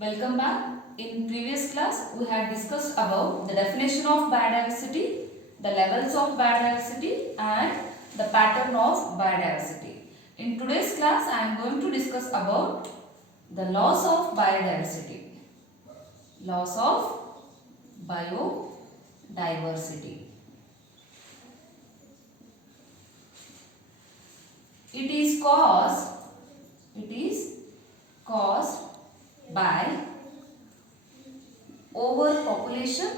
Welcome back. In previous class, we had discussed about the definition of biodiversity, the levels of biodiversity and the pattern of biodiversity. In today's class, I am going to discuss about the laws of biodiversity. Laws of biodiversity. It is caused by overpopulation,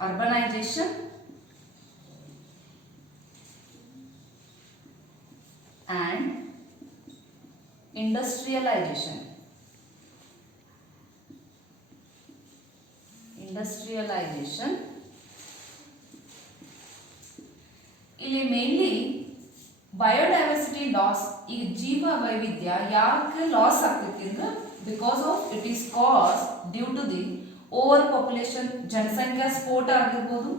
urbanization and industrialization. ಇಲ್ಲಿ mainly biodiversity loss, ಈಗ ಜೀವ ವೈವಿಧ್ಯ ಯಾಕೆ loss ಆಗ್ತೈತಿ ಅಂದ್ರೆ because of it is cause due to the overpopulation, ಜನಸಂಖ್ಯಾ ಸ್ಫೋಟ ಆಗಿರ್ಬೋದು,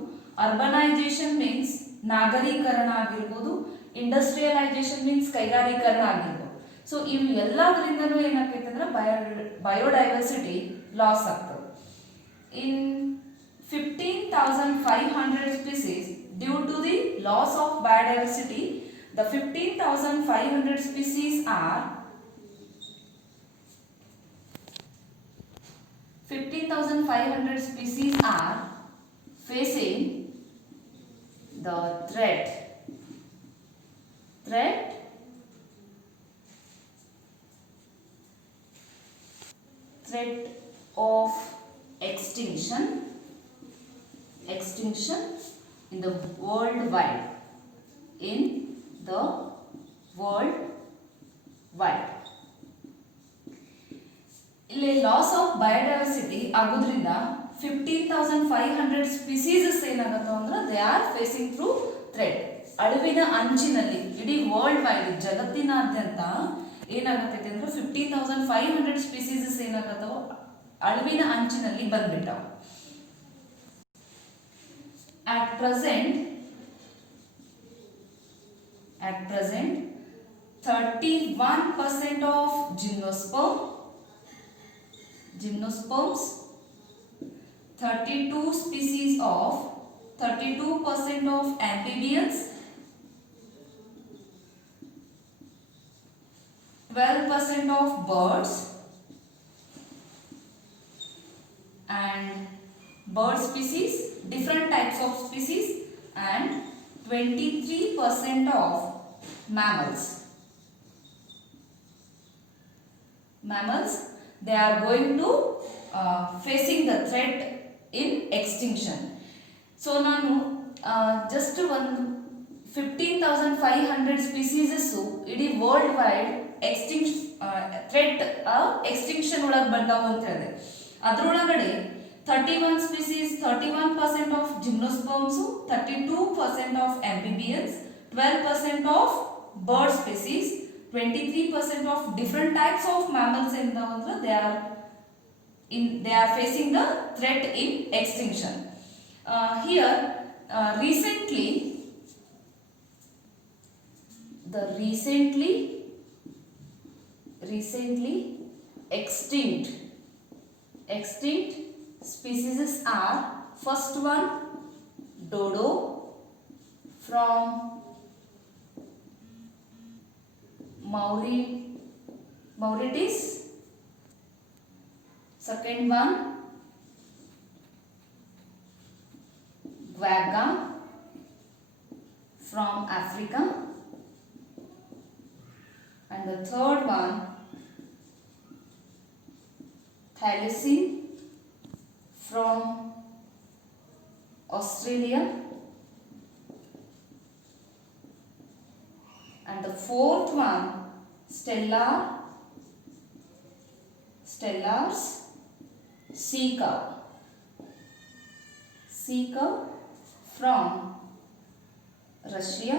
ಅರ್ಬನೈಸೇಷನ್ ಮೀನ್ಸ್ ನಾಗರೀಕರಣ ಆಗಿರ್ಬೋದು, ಇಂಡಸ್ಟ್ರಿಯಲೈಸೇಷನ್ ಮೀನ್ಸ್ ಕೈಗಾರೀಕರಣ ಆಗಿರ್ಬೋದು. ಸೊ ಇವು ಎಲ್ಲದರಿಂದನೂ ಏನಾಗ್ತೈತೆ ಅಂದ್ರೆ ಬಯೋಡೈವರ್ಸಿಟಿ ಲಾಸ್ ಆಗ್ತದೆ. In 15,500 species, due to the loss of biodiversity, the 15,500 species are facing the threat of extinction in the worldwide. ಇಲ್ಲಿ ಲಾಸ್ ಆಫ್ ಬಯೋಡೈವರ್ಸಿಟಿ ಆಗೋದ್ರಿಂದ 15,500 ಸ್ಪೀಸೀಸಸ್ ಏನಾಗುತ್ತೆ ಅಂದ್ರೆ they are facing through threat. ಅಳಿವಿನ ಅಂಚಿನಲ್ಲಿ ಇಡೀ ವರ್ಲ್ಡ್ ವೈಡ್ ಜಗತ್ತಿನಾದ್ಯಂತ ಏನಾಗತ್ತೈತೆ ಅಂದ್ರೆ 15,500 ಸ್ಪೀಸೀಸಸ್ ಏನಾಗತ್ತವ ಅಳಿವಿನ ಅಂಚಿನಲ್ಲಿ ಬಂದ್ಬಿಟ್ಟವು. At present 31% of gymnosperms, 32% of amphibians, 12% of birds and bird species, different types of species, and 23% of mammals. They are going to facing the threat in extinction. So ನಾನು just ಒಂದು 15,500 ಸ್ಪೀಸೀಸಸ್ ಇಡೀ ವರ್ಲ್ಡ್ ವೈಡ್ ಎಕ್ಸ್ಟಿಂಕ್ಷನ್ ಒಳಗೆ ಬಂದಾವು ಅಂತ ಹೇಳಿದೆ. ಅದರೊಳಗಡೆ 31% of gymnosperms, 32% of amphibians, 12% of bird species, 23% of different types of mammals they are facing the threat in extinction. Here recently extinct species are, first one dodo from Mauritius, second one quagga from Africa, and the third one thylacine from Australia, and the fourth one Stellar's sea cow from Russia.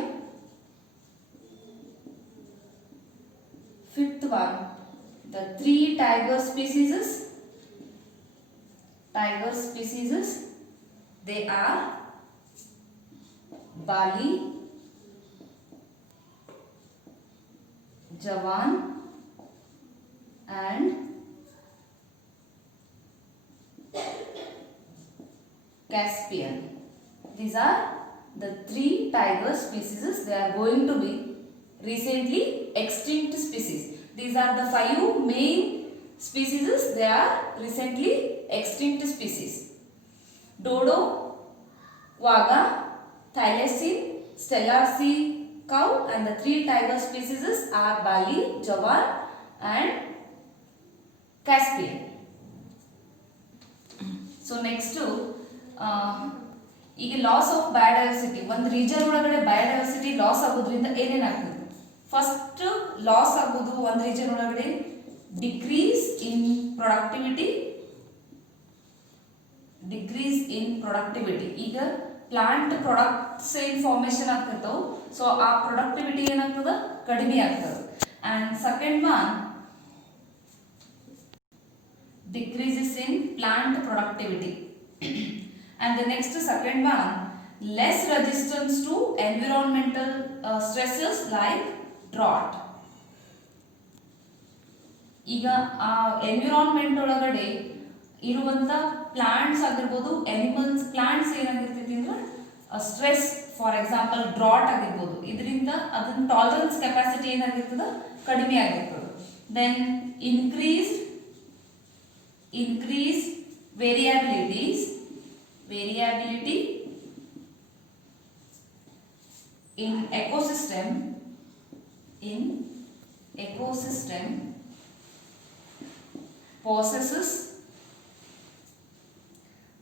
Fifth one, the three tiger species, they are Bali, Javan and Caspian. These are the 3 tiger species. They are going to be recently extinct species. These are the 5 main species. They are recently extinct species. Dodo, Vaga, Thylacine, stellar sea cow, and the 3 tiger species are Bali, Javan and Caspian. So next ಈಗ loss of biodiversity, ಒಂದು ರೀಜನ್ ಒಳಗಡೆ biodiversity loss ಆಗೋದ್ರಿಂದ ಏನೇನಾಗ್ತದೆ? First loss ಆಗೋದು ಒಂದು ರೀಜನ್ ಒಳಗಡೆ decrease in productivity. ಈಗ plant products ಏನ್ ಫಾರ್ಮೇಶನ್ ಆಗ್ತಿರ್ತಾವ, ಸೊ ಆ ಪ್ರೊಡಕ್ಟಿವಿಟಿ ಏನಾಗ್ತದ? ಕಡಿಮೆ ಆಗ್ತದೆ. And second one decreases in plant productivity. And the next second one, less resistance to environmental stresses like drought. ಈಗ ಆ ಎನ್ವಿರಾನ್ಮೆಂಟ್ ಒಳಗಡೆ ಇರುವಂತ ಪ್ಲಾಂಟ್ಸ್ ಆಗಿರ್ಬೋದು, ಎನಿಮಲ್ಸ್, ಪ್ಲಾಂಟ್ಸ್ ಏನಾಗಿರ್ತೈತಿ ಅಂದ್ರೆ ಸ್ಟ್ರೆಸ್, ಫಾರ್ ಎಕ್ಸಾಂಪಲ್ ಡ್ರಾಟ್ ಆಗಿರ್ಬೋದು, ಇದರಿಂದ ಅದನ್ನ ಟಾಲರೆನ್ಸ್ ಕೆಪಾಸಿಟಿ ಏನಾಗಿರ್ತದ? ಕಡಿಮೆ ಆಗಿರ್ತದೆ. Then increased variability in ecosystem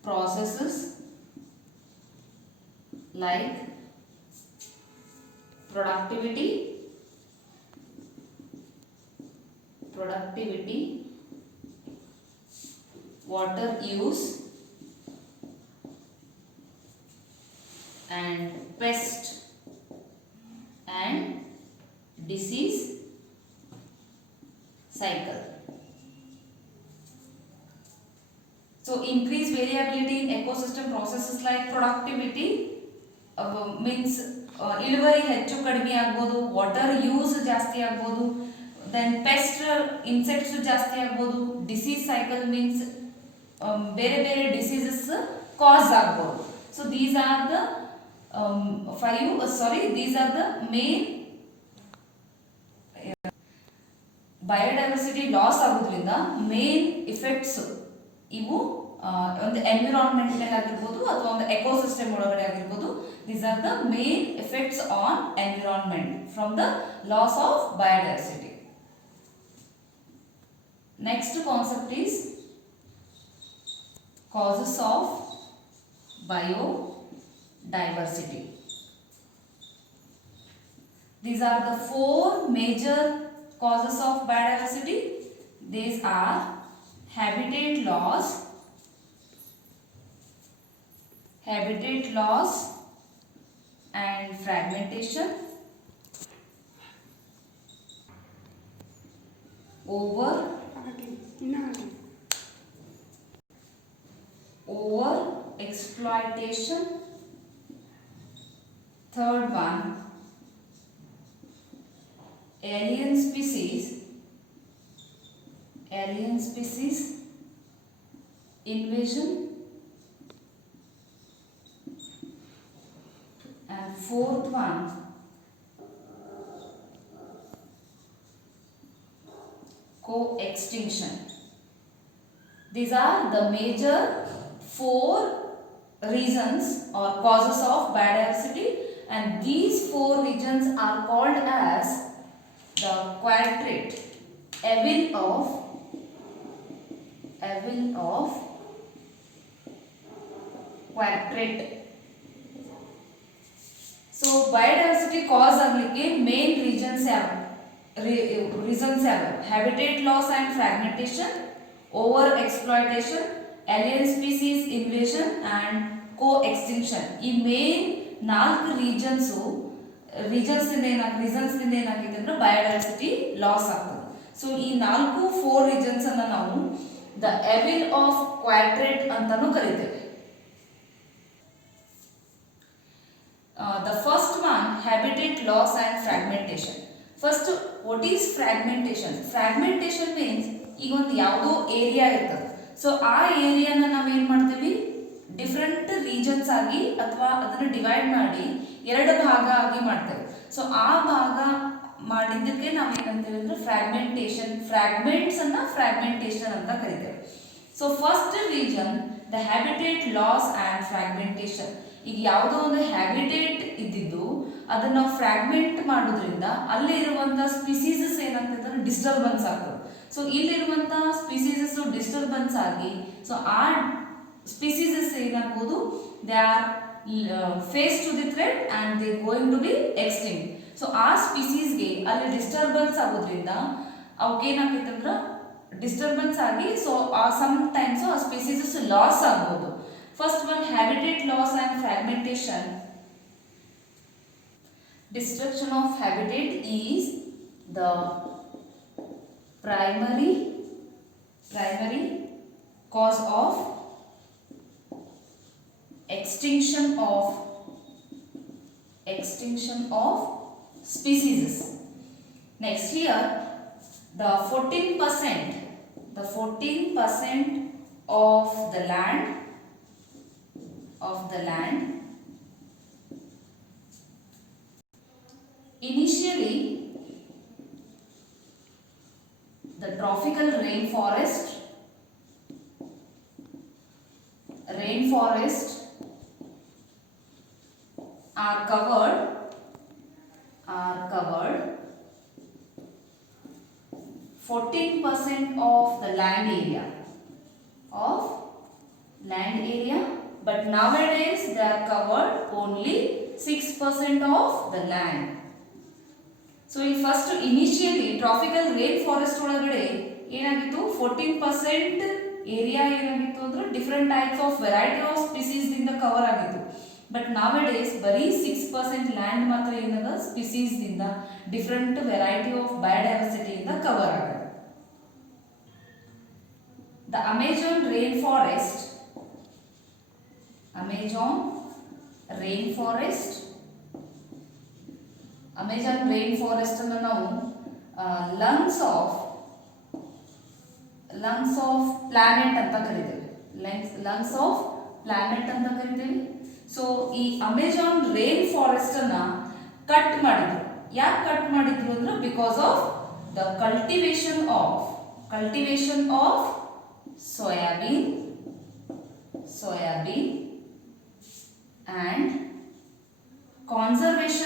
processes like productivity, water use and pest and disease cycle. So increase variability in ecosystem processes like productivity means ಇಳುವರಿ ಹೆಚ್ಚು ಕಡಿಮೆ ಆಗ್ಬೋದು, ವಾಟರ್ ಯೂಸ್ ಜಾಸ್ತಿ ಆಗ್ಬೋದು, ದೆನ್ ಪೆಸ್ಟ್ ಇನ್ಸೆಕ್ಟ್ಸ್ ಜಾಸ್ತಿ ಆಗ್ಬೋದು, ಡಿಸೀಸ್ ಸೈಕಲ್ ಮೀನ್ಸ್ ಬೇರೆ ಬೇರೆ ಡಿಸೀಸಸ್ ಕಾಸ್ ಆಗ್ಬೋದು. So these are the main biodiversity loss ಆಗೋದ್ರಿಂದ ಮೇನ್ ಇಫೆಕ್ಟ್ಸ್ ಇವು ಒಂದು ಎನ್ವಿರಾನ್ಮೆಂಟ್ ಆಗಿರ್ಬೋದು ಅಥವಾ ಒಂದು ಎಕೋಸಿಸ್ಟಮ್ ಒಳಗಡೆ ಆಗಿರ್ಬೋದು. These are the main effects on environment from the loss of biodiversity. Next concept is causes of biodiversity. These are the 4 major causes of biodiversity. These are habitat loss and fragmentation, over exploitation. Third one, alien species invasion. And fourth one, co-extinction. These are the major 4 reasons or causes of biodiversity, and these 4 regions are called as the quadrate, evil of quadrate. So biodiversity cause agಲಿಕ್ಕೆ main reasons ಯಾವು? Habitat loss and fragmentation, over exploitation, alien species invasion and co-extinction. ಈ ಮೇನ್ 4 ರೀಸನ್ಸ್ ಇಂದ ಏನಾಗಿದೆ ಅಂದ್ರೆ biodiversity loss ಆಗ್ತದೆ. ಸೊ ಈ 4 ರೀಸನ್ಸ್ ಅನ್ನ ನಾವು ದ ಎವಿಲ್ ಆಫ್ ಕ್ವಾಡ್ರೇಟ್ ಅಂತಾನೂ ಕರಿತೇವೆ. The first one, habitat loss and fragmentation. First what is fragmentation? Fragmentation means ಈಗ ಒಂದು ಯಾವುದೋ ಏರಿಯಾ ಇರ್ತದೆ. ಸೊ ಆ ಏರಿಯಾನ ನಾವೇನು ಮಾಡ್ತೀವಿ, ಡಿಫ್ರೆಂಟ್ ರೀಜನ್ಸ್ ಆಗಿ ಅಥವಾ ಅದನ್ನು ಡಿವೈಡ್ ಮಾಡಿ ಎರಡು ಭಾಗ ಆಗಿ ಮಾಡ್ತೇವೆ. ಸೊ ಆ ಭಾಗ ಮಾಡಿದ್ದಕ್ಕೆ ನಾವೇನಂತೇವೆ ಅಂದ್ರೆ ಫ್ರಾಗ್ಮೆಂಟೇಶನ್. ಫ್ರಾಗ್ಮೆಂಟ್ಸ್ ಅನ್ನ ಫ್ರಾಗ್ಮೆಂಟೇಶನ್ ಅಂತ ಕರಿತೇವೆ. So first region the habitat loss and fragmentation. ಈಗ ಯಾವುದೋ ಒಂದು ಹ್ಯಾಬಿಟೇಟ್ ಇದ್ದಿದ್ದು ಅದನ್ನ ನಾವು ಫ್ರಾಗ್ಮೆಂಟ್ ಮಾಡೋದ್ರಿಂದ ಅಲ್ಲಿ ಇರುವಂತ ಸ್ಪೀಸೀಸಸ್ ಏನಾಗ್ತದೆ, ಡಿಸ್ಟರ್ಬೆನ್ಸ್ ಆಗ್ತದೆ. ಸೊ ಇಲ್ಲಿರುವಂತ ಸ್ಪೀಸೀಸಸ್ ಡಿಸ್ಟರ್ಬೆನ್ಸ್ ಆಗಿ ಸೊ ಆ ಸ್ಪೀಸೀಸಸ್ ಏನಾಗ್ಬೋದು, they are face to the threat and they going to be extinct. So ಆ ಸ್ಪೀಸೀಸ್ಗೆ ಅಲ್ಲಿ ಡಿಸ್ಟರ್ಬೆನ್ಸ್ ಆಗೋದ್ರಿಂದ ಅವಕ್ಕೆ ಏನಾಗ್ತೈತೆ ಅಂದ್ರೆ ಡಿಸ್ಟರ್ಬೆನ್ಸ್ ಆಗಿ ಸೊ ಸಮ್ ಟೈಮ್ಸ್ ಆ ಸ್ಪೀಸೀಸಸ್ ಲಾಸ್ ಆಗ್ಬೋದು. First one habitat loss and fragmentation. Destruction of habitat is the primary cause of extinction of species. Next here the 14% of the land initially the tropical rainforest are covered 14% of the land area, but nowadays they are covered only 6% of the land. So ಈ first initially tropical rain forest ಒಳಗಡೆ ಏನಾಗಿತ್ತು, 14% ಏರಿಯಾ ಏನಾಗಿತ್ತು ಅಂದ್ರೆ different types of variety of species ದಿಂದ ಕವರ್ ಆಗಿತ್ತು. ಬಟ್ ನಾವಡೇಸ್ ಬರೀ 6% ಲ್ಯಾಂಡ್ ಮಾತ್ರ ಏನದ ಸ್ಪೀಸೀಸ್ ದಿಂದ ಡಿಫ್ರೆಂಟ್ ವೆರೈಟಿ ಆಫ್ ಬಯೋಡೈವರ್ಸಿಟಿ ಇಂದ ಕವರ್ ಆಗಿದೆ. ದ ಅಮೆಜಾನ್ ರೇನ್ ಫಾರೆಸ್ಟ್ ಅನ್ನು ನಾವು ಲಂಗ್ಸ್ ಆಫ್ ಪ್ಲಾನೆಟ್ ಅಂತ ಕರಿತೇವೆ. ಸೊ ಈ ಅಮೆಜಾನ್ ರೇನ್ ಫಾರೆಸ್ಟ್ ಅನ್ನ ಕಟ್ ಮಾಡಿದ್ರು. ಯಾಕೆ ಕಟ್ ಮಾಡಿದ್ರು ಅಂದ್ರೆ because of the cultivation of soybean and conversion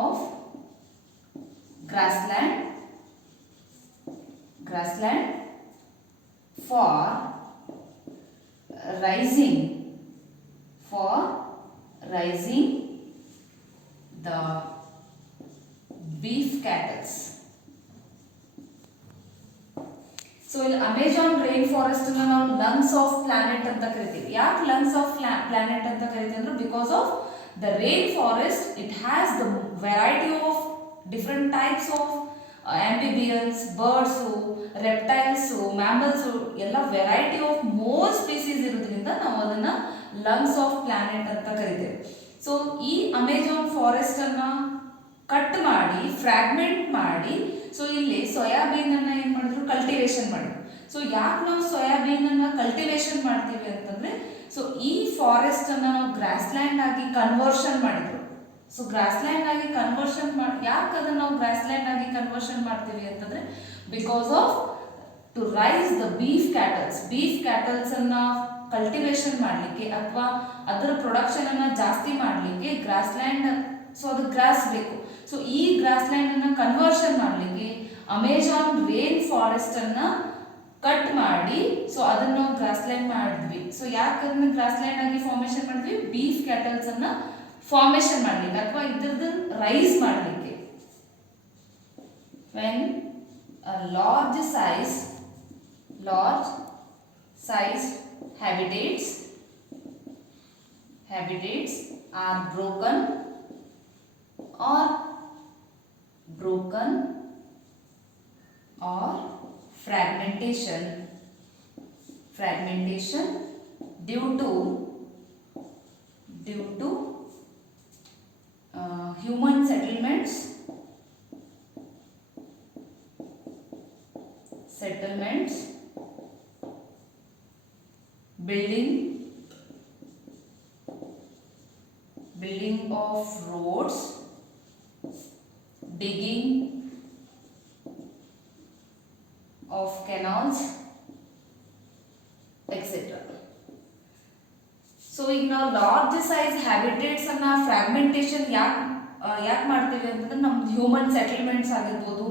of grassland for rising the beef cattle. So ಇಲ್ಲಿ ಅಮೆಜಾನ್ ರೈನ್ ಫಾರೆಸ್ಟ್ ಅನ್ನು ನಾವು ಲಂಗ್ಸ್ ಆಫ್ ಪ್ಲಾನೆಟ್ ಅಂತ ಕರಿತೀವಿ. ಯಾಕೆ ಲಂಗ್ಸ್ ಆಫ್ ಪ್ಲಾನೆಟ್ ಅಂತ ಕರಿತೀವಿ ಅಂದ್ರೆ because of the rain forest it has the variety of different types of amphibians, birds, reptiles, mammals ಎಲ್ಲ ವೆರೈಟಿ ಆಫ್ ಮೋರ್ ಸ್ಪೀಸೀಸ್ ಇರೋದ್ರಿಂದ ನಾವು ಅದನ್ನ ಲಂಗ್ಸ್ ಆಫ್ ಪ್ಲಾನೆಟ್ ಅಂತ ಕರಿತೇವೆ. ಸೊ ಈ ಅಮೆಜಾನ್ ಫಾರೆಸ್ಟ್ ಅನ್ನ ಕಟ್ ಮಾಡಿ ಫ್ರಾಗ್ಮೆಂಟ್ ಮಾಡಿ ಸೊ ಇಲ್ಲಿ ಸೋಯಾಬೀನ್ ಅನ್ನ ಏನ್ ಮಾಡಿದ್ರು, ಕಲ್ಟಿವೇಶನ್ ಮಾಡಿದ್ರು. ಸೊ ಯಾಕೆ ನಾವು ಸೋಯಾಬೀನ್ ಅನ್ನ ಕಲ್ಟಿವೇಶನ್ ಮಾಡ್ತೀವಿ ಅಂತಂದ್ರೆ ಸೊ ಈ ಫಾರೆಸ್ಟ್ ಅನ್ನ ನಾವು ಗ್ರಾಸ್ ಲ್ಯಾಂಡ್ ಆಗಿ ಕನ್ವರ್ಷನ್ ಮಾಡಿದ್ರು. ಸೊ ಗ್ರಾಸ್ ಲ್ಯಾಂಡ್ ಆಗಿ ಕನ್ವರ್ಷನ್ ಮಾಡಿ ಯಾಕೆ ಅದನ್ನ ನಾವು ಗ್ರಾಸ್ ಲ್ಯಾಂಡ್ ಆಗಿ ಕನ್ವರ್ಷನ್ ಮಾಡ್ತೀವಿ ಅಂತಂದ್ರೆ because of to raise the beef cattles ಅನ್ನ ಕಲ್ಟಿವೇಶನ್ ಮಾಡಲಿಕ್ಕೆ ಅಥವಾ ಅದರ ಪ್ರೊಡಕ್ಷನ್ ಅನ್ನ ಜಾಸ್ತಿ ಮಾಡಲಿಕ್ಕೆ ಗ್ರಾಸ್ ಲ್ಯಾಂಡ್, ಸೊ ಅದು ಗ್ರಾಸ್ ಬೇಕು. ಸೊ ಈ ಗ್ರಾಸ್ ಲ್ಯಾಂಡ್ ಅನ್ನ ಕನ್ವರ್ಷನ್ ಮಾಡಲಿಕ್ಕೆ ಅಮೆಜಾನ್ ರೇನ್ ಫಾರೆಸ್ಟ್ ಅನ್ನ ಕಟ್ ಮಾಡಿ ಸೊ ಅದನ್ನ ನಾವು ಗ್ರಾಸ್ ಲ್ಯಾಂಡ್ ಮಾಡಿದ್ವಿ. ಸೊ ಯಾಕೆ ಅದನ್ನ ಗ್ರಾಸ್ ಲ್ಯಾಂಡ್ ಆಗಿ ಫಾರ್ಮೇಶನ್ ಮಾಡಿದ್ವಿ, ಬೀಫ್ ಕ್ಯಾಟಲ್ಸ್ ಅನ್ನ ಫಾರ್ಮೇಶನ್ ಮಾಡಲಿಕ್ಕೆ ಅಥವಾ ಇದ್ರದ್ದು ರೈಸ್ ಮಾಡಲಿಕ್ಕೆ. When large size habitats are broken or fragmentation due to human settlements building of roads, digging of canals, etc. So ಈಗ ನಾವು ಲಾರ್ಜ್ ಸೈಜ್ ಹ್ಯಾಬಿಟೇಟ್ಸ್ ಅನ್ನ ಫ್ರಾಗ್ಮೆಂಟೇಷನ್ ಯಾಕೆ ಮಾಡ್ತೀವಿ ಅಂತಂದ್ರೆ ನಮ್ದು ಹ್ಯೂಮನ್ ಸೆಟಲ್ಮೆಂಟ್ಸ್ ಆಗಿರ್ಬೋದು,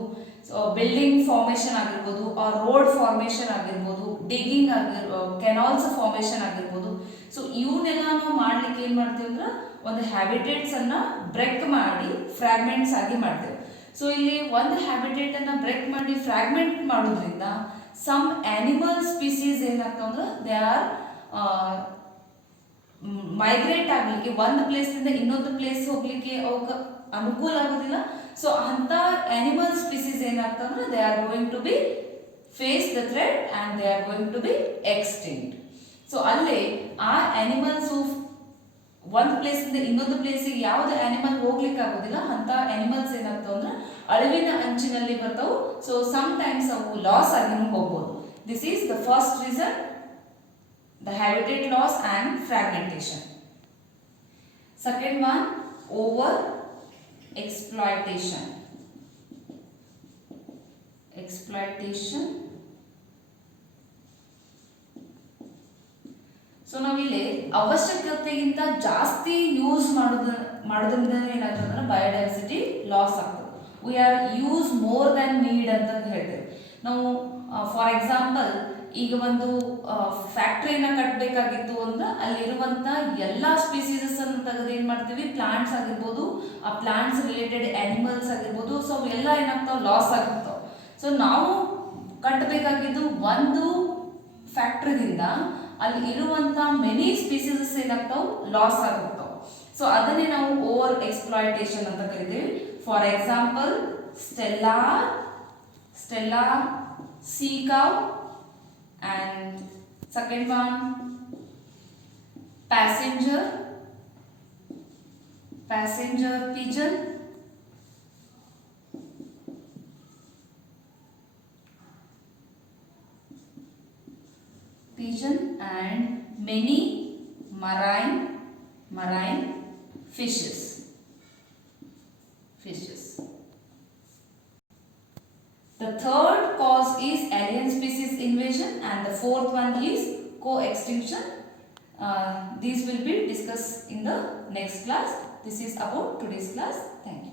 ಬಿಲ್ಡಿಂಗ್ ಫಾರ್ಮೇಷನ್ ಆಗಿರ್ಬೋದು, ರೋಡ್ ಫಾರ್ಮೇಷನ್ ಆಗಿರ್ಬೋದು, ಡಿಗ್ಗಿಂಗ್ ಕೆನಾಲ್ಸ್ ಫಾರ್ಮೇಷನ್ ಆಗಿರ್ಬೋದು. ಸೊ ಇವನ್ನೆಲ್ಲ ನಾವು ಮಾಡ್ಲಿಕ್ಕೆ ಏನು ಮಾಡ್ತೀವಿ ಅಂದ್ರೆ ಒಂದು ಹ್ಯಾಬಿಟೇಟ್ಸ್ ಅನ್ನ ಬ್ರೇಕ್ ಮಾಡಿ ಫ್ರಾಗ್ಮೆಂಟ್ಸ್ ಆಗಿ ಮಾಡ್ತೇವೆ. ಸೊ ಇಲ್ಲಿ ಒಂದು ಹ್ಯಾಬಿಟೇಟ್ ಅನ್ನ ಬ್ರೇಕ್ ಮಾಡಿ ಫ್ರಾಗ್ಮೆಂಟ್ ಮಾಡೋದ್ರಿಂದ ಸಮ್ ಆನಿಮಲ್ ಸ್ಪೀಸೀಸ್ ಏನಾಗ್ತಾವ ಅಂದ್ರೆ ದೇ ಆರ್ ಮೈಗ್ರೇಟ್ ಆಗಲಿಕ್ಕೆ, ಒಂದು ಪ್ಲೇಸ್ನಿಂದ ಇನ್ನೊಂದು ಪ್ಲೇಸ್ ಹೋಗ್ಲಿಕ್ಕೆ ಅವಕ್ಕೆ ಅನುಕೂಲ ಆಗೋದಿಲ್ಲ. ಸೊ ಅಂತ ಆನಿಮಲ್ ಸ್ಪೀಸೀಸ್ ಏನಾಗ್ತಾವ ಅಂದ್ರೆ they are going to be face the threat and they are going to be extinct. So ಅಲ್ಲೇ ಆ ಆನಿಮಲ್ಸು ಒಂದು ಪ್ಲೇಸಿಂದ ಇನ್ನೊಂದು ಪ್ಲೇಸಿಗೆ ಯಾವುದೇ ಆನಿಮಲ್ ಹೋಗ್ಲಿಕ್ಕೆ ಆಗೋದಿಲ್ಲ, ಅಂತ ಆನಿಮಲ್ಸ್ ಏನಾಗ್ತಾವ ಅಂದ್ರೆ ಅಳಿವಿನ ಅಂಚಿನಲ್ಲಿ ಬರ್ತಾವೆ. ಸೊ ಸಮ್ ಟೈಮ್ಸ್ ಅವು ಲಾಸ್ ಆಗಿನೂ ಹೋಗ್ಬೋದು. This is the first reason, the habitat loss and fragmentation. Second one, over exploitation. So ನಾವಿಲ್ಲಿ ಅವಶ್ಯಕತೆಗಿಂತ ಜಾಸ್ತಿ ಯೂಸ್ ಮಾಡೋದ್ರಿಂದ ಏನಾಗ್ತದೆ ಬಯೋಡೈವರ್ಸಿಟಿ ಲಾಸ್ ಆಗ್ತದೆ. We are use more than need ಅಂತ ಹೇಳ್ತೇವೆ ನಾವು. ಫಾರ್ ಎಕ್ಸಾಂಪಲ್, ಈಗ ಒಂದು ಫ್ಯಾಕ್ಟ್ರಿನ ಕಟ್ಟಬೇಕಾಗಿತ್ತು ಅಂದ್ರೆ ಅಲ್ಲಿರುವಂಥ ಎಲ್ಲ ಸ್ಪೀಸೀಸಸ್ ಅನ್ನು ತೆಗೆದು ಏನು ಮಾಡ್ತೀವಿ, ಪ್ಲಾಂಟ್ಸ್ ಆಗಿರ್ಬೋದು, ಆ ಪ್ಲಾಂಟ್ಸ್ ರಿಲೇಟೆಡ್ ಆನಿಮಲ್ಸ್ ಆಗಿರ್ಬೋದು, ಸೊ ಅವೆಲ್ಲ ಏನಾಗ್ತಾವೆ, ಲಾಸ್ ಆಗಿರ್ತಾವೆ. ಸೊ ನಾವು ಕಟ್ಟಬೇಕಾಗಿದ್ದು ಒಂದು ಫ್ಯಾಕ್ಟ್ರಿದಿಂದ ಅಲ್ಲಿ ಇರುವಂಥ ಮೆನಿ ಸ್ಪೀಸೀಸಸ್ ಏನಾಗ್ತಾವೆ, ಲಾಸ್ ಆಗಿರ್ತಾವೆ. ಸೊ ಅದನ್ನೇ ನಾವು ಓವರ್ ಎಕ್ಸ್ಪ್ಲಾಯಿಟೇಷನ್ ಅಂತ ಕರಿತೀವಿ. For example, Stella sea cow, and second one passenger pigeon, and many marine fishes. The third cause is alien species invasion and the fourth one is co-extinction. These will be discussed in the next class. This is about today's class. Thank you.